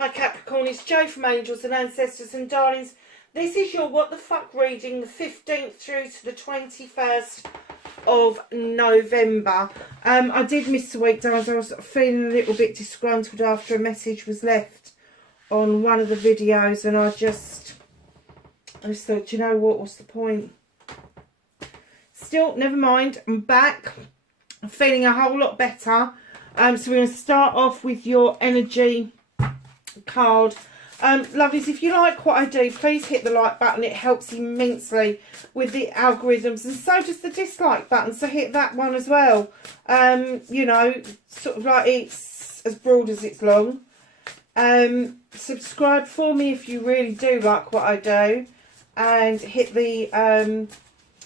Hi Capricorn, it's Jo from Angels and Ancestors and Darlings. This is your What the Fuck reading, the 15th through to the 21st of November. I did miss the week, guys. I was feeling a little bit disgruntled after a message was left on one of the videos, and I just thought, do you know what, what's the point? Still, never mind, I'm back. I'm feeling a whole lot better. So we're going to start off with your energy card. Lovelies, if you like what I do, please hit the like button. It helps immensely with the algorithms, and so does the dislike button, so hit that one as well. You know, sort of like it's as broad as it's long. Subscribe for me if you really do like what I do, and hit the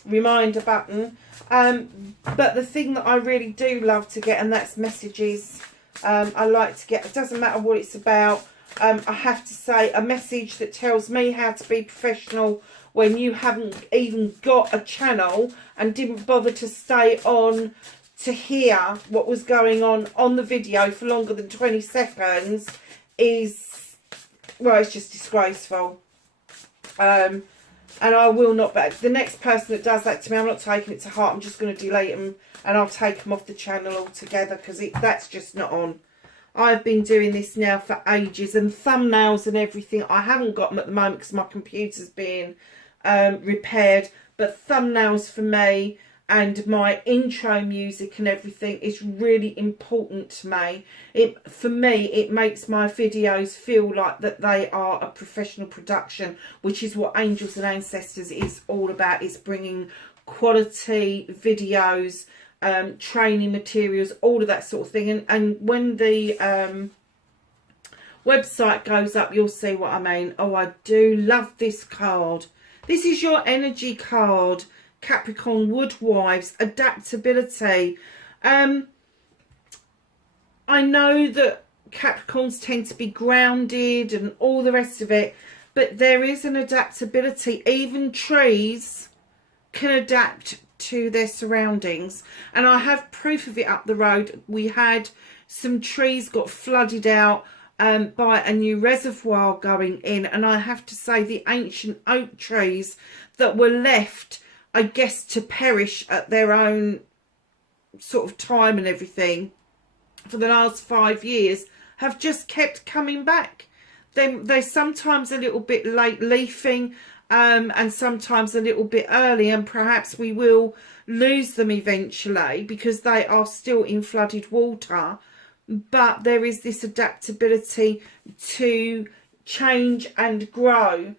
reminder button. But the thing that I really do love to get, and that's messages. I like to get, it doesn't matter what it's about. I have to say, a message that tells me how to be professional when you haven't even got a channel and didn't bother to stay on to hear what was going on the video for longer than 20 seconds is, well, it's just disgraceful. And I will not, but the next person that does that to me, I'm not taking it to heart. I'm just going to delete them, and I'll take them off the channel altogether, because that's just not on. I've been doing this now for ages, and thumbnails and everything, I haven't got them at the moment because my computer's being repaired, but thumbnails for me and my intro music and everything is really important to me. For me, it makes my videos feel like that they are a professional production, which is what Angels and Ancestors is all about. It's bringing quality videos, training materials, all of that sort of thing, and when the website goes up, you'll see what I mean. Oh, I do love this card. This is your energy card, Capricorn Woodwives, adaptability. I know that Capricorns tend to be grounded and all the rest of it, but there is an adaptability. Even trees can adapt to their surroundings, and I have proof of it up the road. We had some trees got flooded out by a new reservoir going in, and I have to say the ancient oak trees that were left, I guess, to perish at their own sort of time and everything for the last 5 years have just kept coming back. They're sometimes a little bit late leafing, and sometimes a little bit early, and perhaps we will lose them eventually because they are still in flooded water. But there is this adaptability to change and grow.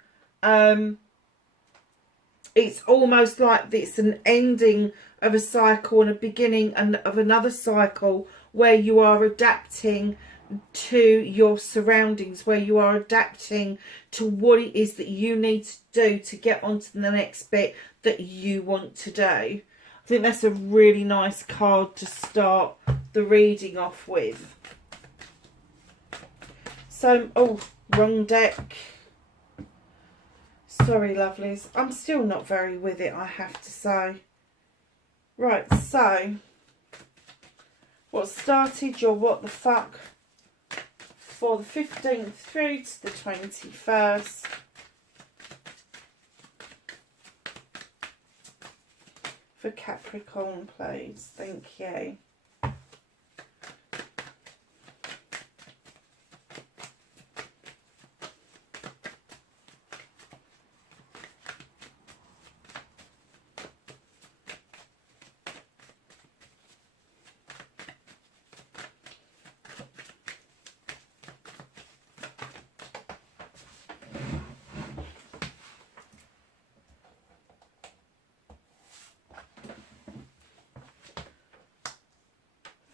It's almost like it's an ending of a cycle and a beginning of another cycle, where you are adapting to your surroundings, where you are adapting to what it is that you need to do to get on to the next bit that you want to do. I think that's a really nice card to start the reading off with. So, oh, wrong deck. Sorry, lovelies. I'm still not very with it, I have to say. Right, so what started your What the Fuck for the 15th through to the 21st. For Capricorn, please. Thank you.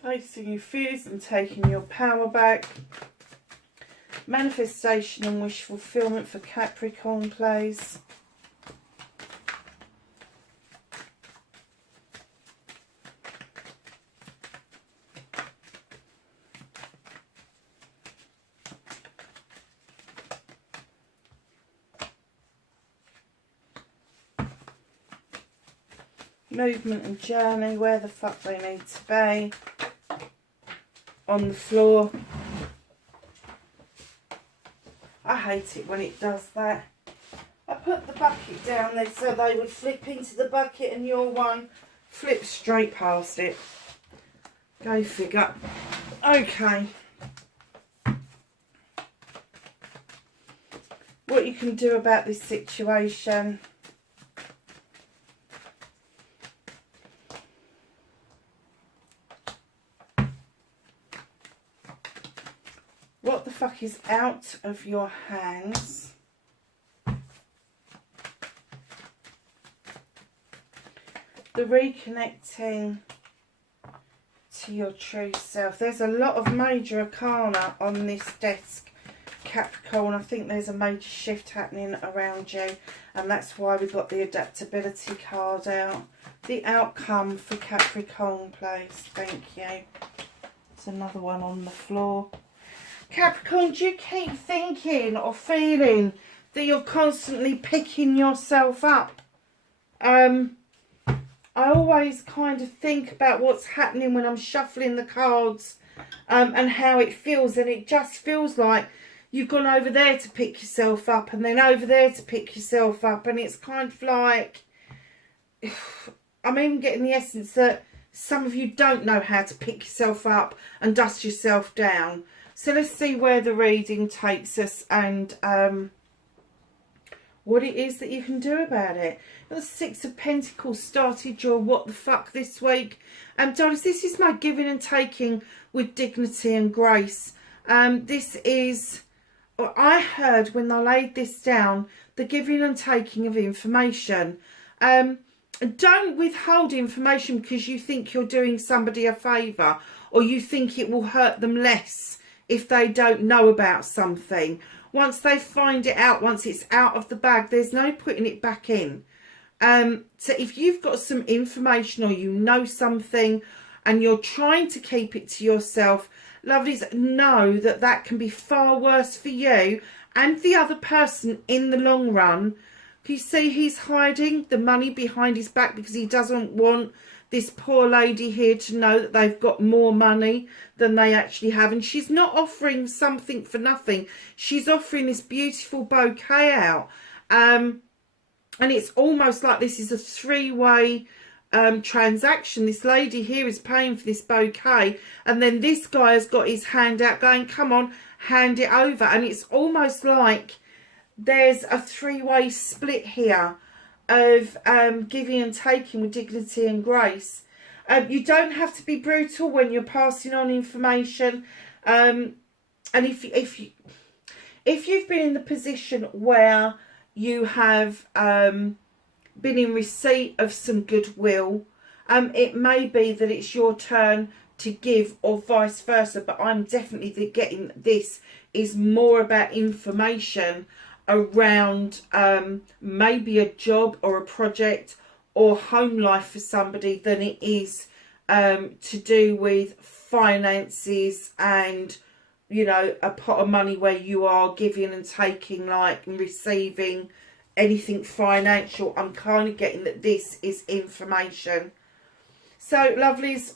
Facing your fears and taking your power back. Manifestation and wish fulfillment for Capricorn, please. Movement and journey, where the fuck they need to be. On the floor. hate it when it does that. I put the bucket down there so they would flip into the bucket and your one flips straight past it. Go figure. Okay. What you can do about this situation. What the fuck is out of your hands? The reconnecting to your true self. There's a lot of major arcana on this desk, Capricorn. I think there's a major shift happening around you, and that's why we got the adaptability card out. The outcome for Capricorn, please. Thank you. There's another one on the floor. Capricorn, do you keep thinking or feeling that you're constantly picking yourself up? I always kind of think about what's happening when I'm shuffling the cards, and how it feels, and it just feels like you've gone over there to pick yourself up and then over there to pick yourself up, and it's kind of like, I'm even getting the essence that some of you don't know how to pick yourself up and dust yourself down. So let's see where the reading takes us and what it is that you can do about it. The Six of Pentacles started your what the fuck this week. Darlings, this is my giving and taking with dignity and grace. This is, I heard when I laid this down, the giving and taking of information. Don't withhold information because you think you're doing somebody a favour, or you think it will hurt them less if they don't know about something. Once they find it out, once it's out of the bag, there's no putting it back in. So if you've got some information or you know something and you're trying to keep it to yourself, lovelies, know that that can be far worse for you and the other person in the long run. You see, he's hiding the money behind his back because he doesn't want this poor lady here to know that they've got more money than they actually have. And she's not offering something for nothing. She's offering this beautiful bouquet out. And it's almost like this is a three-way transaction. This lady here is paying for this bouquet, and then this guy has got his hand out going, come on, hand it over. And it's almost like there's a three-way split here of giving and taking with dignity and grace. You don't have to be brutal when you're passing on information. And if you've been in the position where you have been in receipt of some goodwill, it may be that it's your turn to give or vice versa, but I'm definitely getting this is more about information around maybe a job or a project or home life for somebody than it is to do with finances and, you know, a pot of money where you are giving and taking, like, and receiving anything financial. I'm kind of getting that this is information. So, lovelies,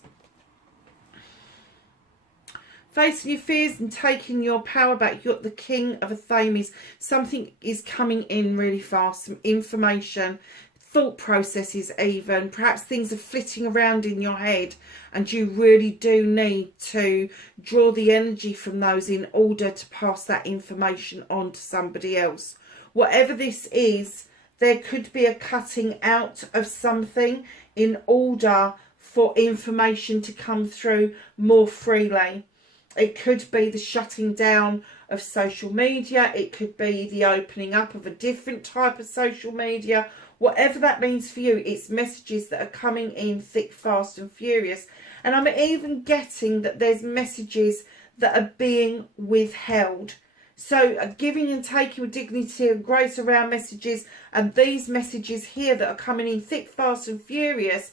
facing your fears and taking your power back. You're the King of Athames. Something is coming in really fast. Some information, thought processes even. Perhaps things are flitting around in your head and you really do need to draw the energy from those in order to pass that information on to somebody else. Whatever this is, there could be a cutting out of something in order for information to come through more freely. It could be the shutting down of social media. It could be the opening up of a different type of social media. Whatever that means for you, it's messages that are coming in thick, fast and furious. And I'm even getting that there's messages that are being withheld. So giving and taking with dignity and grace around messages, and these messages here that are coming in thick, fast and furious,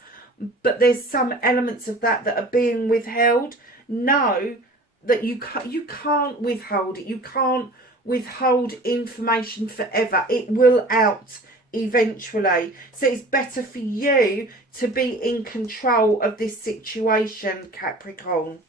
but there's some elements of that that are being withheld. Know that you can't withhold it. You can't withhold information forever. It will out eventually. So it's better for you to be in control of this situation, Capricorn.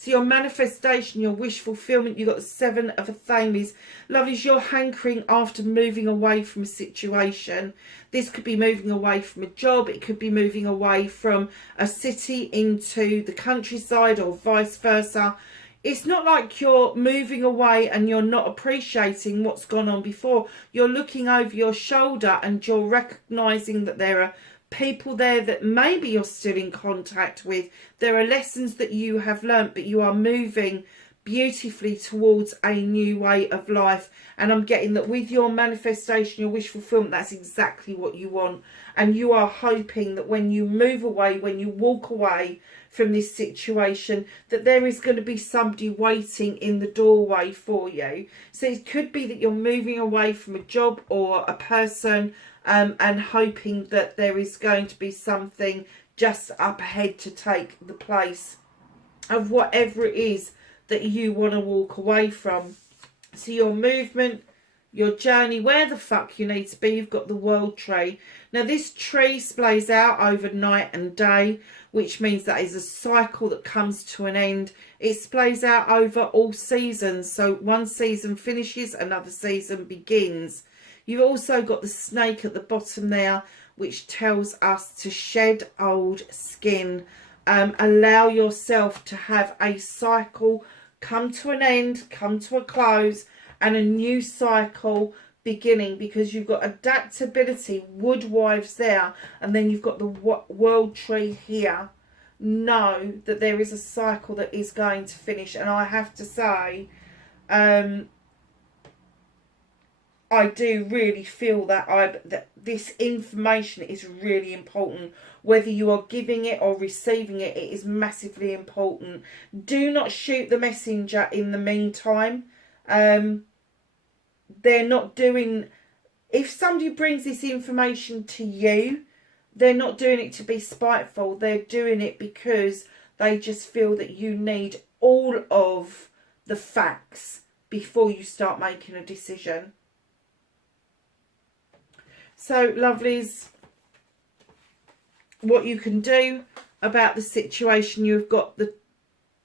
So your manifestation, your wish fulfillment, you've got the 7 of Athalies. Lovelies, you're hankering after moving away from a situation. This could be moving away from a job. It could be moving away from a city into the countryside or vice versa. It's not like you're moving away and you're not appreciating what's gone on before. You're looking over your shoulder and you're recognising that there are people there that maybe you're still in contact with. There are lessons that you have learnt, but you are moving beautifully towards a new way of life. And I'm getting that with your manifestation, your wish fulfillment, that's exactly what you want. And you are hoping that when you move away, when you walk away from this situation, that there is going to be somebody waiting in the doorway for you. So it could be that you're moving away from a job or a person, and hoping that there is going to be something just up ahead to take the place of whatever it is that you want to walk away from. So your movement, your journey, where the fuck you need to be, you've got the World Tree. Now this tree splays out over night and day, which means that is a cycle that comes to an end. It splays out over all seasons. So one season finishes, another season begins. You've also got the snake at the bottom there, which tells us to shed old skin. Allow yourself to have a cycle come to an end, come to a close, and a new cycle beginning, because you've got adaptability, woodwives there, and then you've got the World Tree here. Know that there is a cycle that is going to finish. And I have to say, I do really feel that this information is really important. Whether you are giving it or receiving it, it is massively important. Do not shoot the messenger in the meantime. They're not doing... If somebody brings this information to you, they're not doing it to be spiteful. They're doing it because they just feel that you need all of the facts before you start making a decision. So, lovelies, what you can do about the situation, you've got the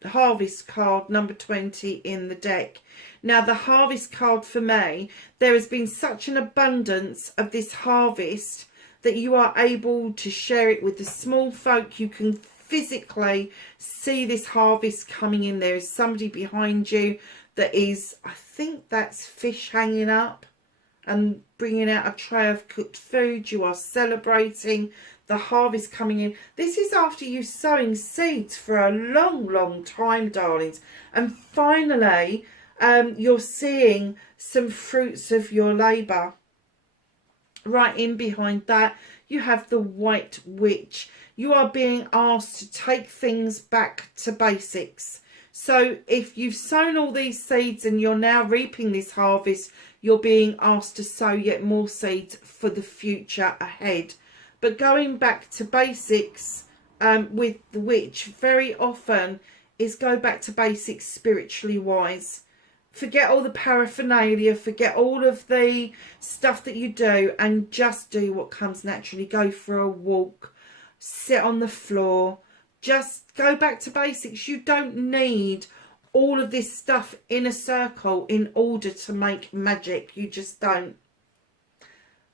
Harvest card, number 20 in the deck. Now, the Harvest card for me, there has been such an abundance of this harvest that you are able to share it with the small folk. You can physically see this harvest coming in. There is somebody behind you that is, I think that's fish hanging up and bringing out a tray of cooked food. You are celebrating the harvest coming in. This is after you sowing seeds for a long, long time, darlings. And finally, you're seeing some fruits of your labour. Right in behind that, you have the White Witch. You are being asked to take things back to basics. So if you've sown all these seeds and you're now reaping this harvest, you're being asked to sow yet more seeds for the future ahead. But going back to basics with the witch very often is go back to basics spiritually wise. Forget all the paraphernalia, forget all of the stuff that you do, and just do what comes naturally. Go for a walk, sit on the floor, just go back to basics. You don't need all of this stuff in a circle in order to make magic. You just don't.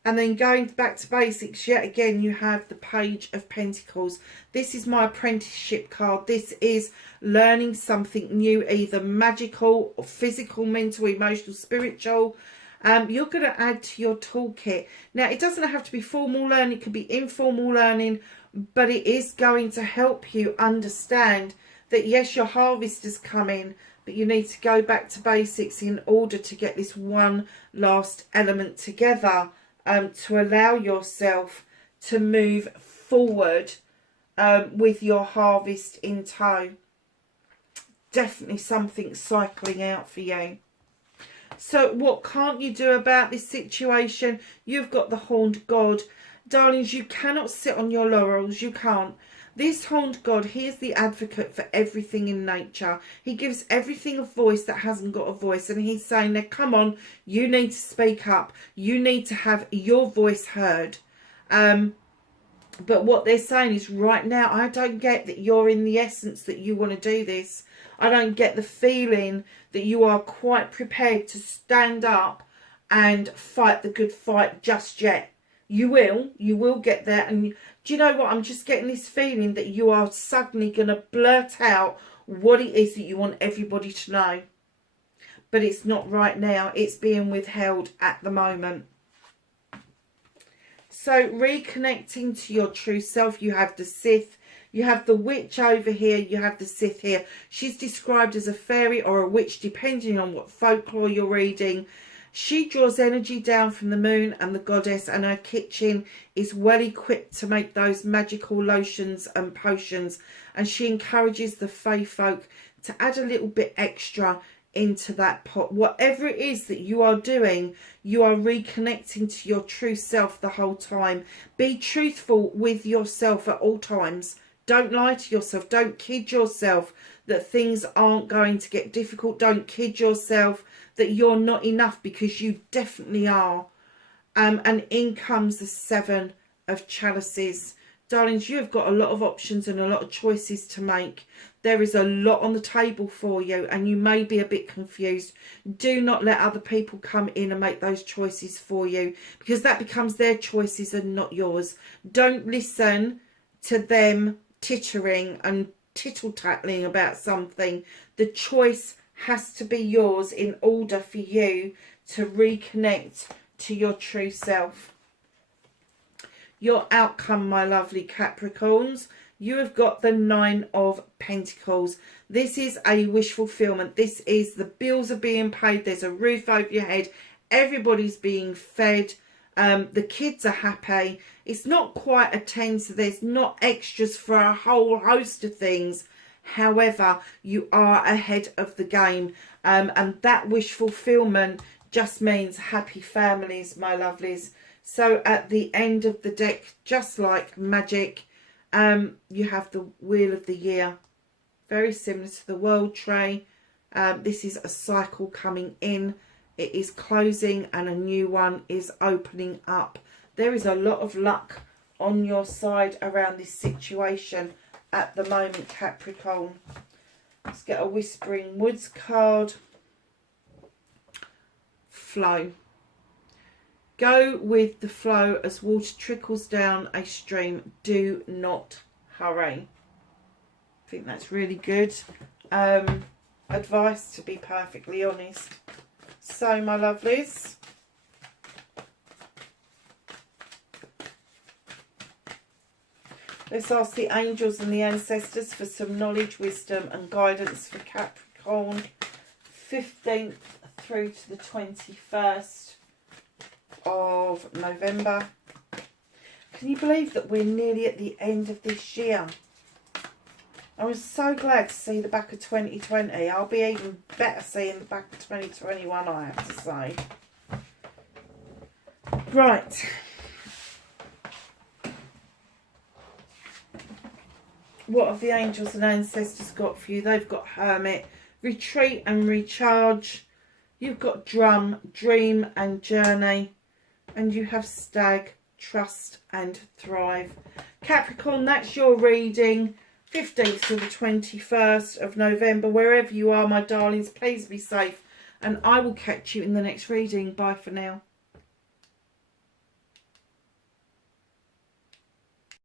And then going back to basics, yet again, you have the Page of Pentacles. This is my apprenticeship card. This is learning something new, either magical or physical, mental, emotional, spiritual. You're going to add to your toolkit. Now, it doesn't have to be formal learning. It could be informal learning, but it is going to help you understand that, yes, your harvest is coming, but you need to go back to basics in order to get this one last element together. To allow yourself to move forward with your harvest in tow. Definitely something cycling out for you. So what can't you do about this situation? You've got the Horned God. Darlings, you cannot sit on your laurels. You can't. This Horned God, he is the advocate for everything in nature. He gives everything a voice that hasn't got a voice. And he's saying, now, come on, you need to speak up. You need to have your voice heard. But what they're saying is, right now, I don't get that you're in the essence that you want to do this. I don't get the feeling that you are quite prepared to stand up and fight the good fight just yet. You will get there. And do you know what? I'm just getting this feeling that you are suddenly going to blurt out what it is that you want everybody to know. But it's not right now. It's being withheld at the moment. So reconnecting to your true self, you have the Sith, you have the witch over here, you have the Sith here. She's described as a fairy or a witch, depending on what folklore you're reading. She draws energy down from the moon and the goddess, and her kitchen is well equipped to make those magical lotions and potions. And she encourages the fae folk to add a little bit extra into that pot. Whatever it is that you are doing, you are reconnecting to your true self the whole time. Be truthful with yourself at all times. Don't lie to yourself. Don't kid yourself that things aren't going to get difficult. Don't kid yourself that you're not enough, because you definitely are. And in comes the Seven of Chalices. Darlings, you have got a lot of options and a lot of choices to make. There is a lot on the table for you, and you may be a bit confused. Do not let other people come in and make those choices for you, because that becomes their choices and not yours. Don't listen to them tittering and tittle-tattling about something. The choice has to be yours in order for you to reconnect to your true self. Your outcome, my lovely Capricorns, you have got the Nine of Pentacles. This is a wish fulfillment. This is the bills are being paid. There's a roof over your head. Everybody's being fed. The kids are happy. It's not quite a 10, so there's not extras for a whole host of things. However, you are ahead of the game. And that wish fulfillment just means happy families, my lovelies. So at the end of the deck, just like magic, you have the Wheel of the Year. Very similar to the World Tray. This is a cycle coming in. It is closing and a new one is opening up. There is a lot of luck on your side around this situation at the moment, Capricorn. Let's get a Whispering Woods card. Flow. Go with the flow as water trickles down a stream. Do not hurry. I think that's really good advice, to be perfectly honest. So, my lovelies, let's ask the angels and the ancestors for some knowledge, wisdom and guidance for Capricorn, 15th through to the 21st of November. Can you believe that we're nearly at the end of this year? I was so glad to see the back of 2020. I'll be even better seeing the back of 2021, I have to say. Right. What have the angels and ancestors got for you? They've got Hermit, Retreat and Recharge. You've got Drum, Dream and Journey. And you have Stag, Trust and Thrive. Capricorn, that's your reading. 15th to the 21st of November. Wherever you are, my darlings, please be safe. And I will catch you in the next reading. Bye for now.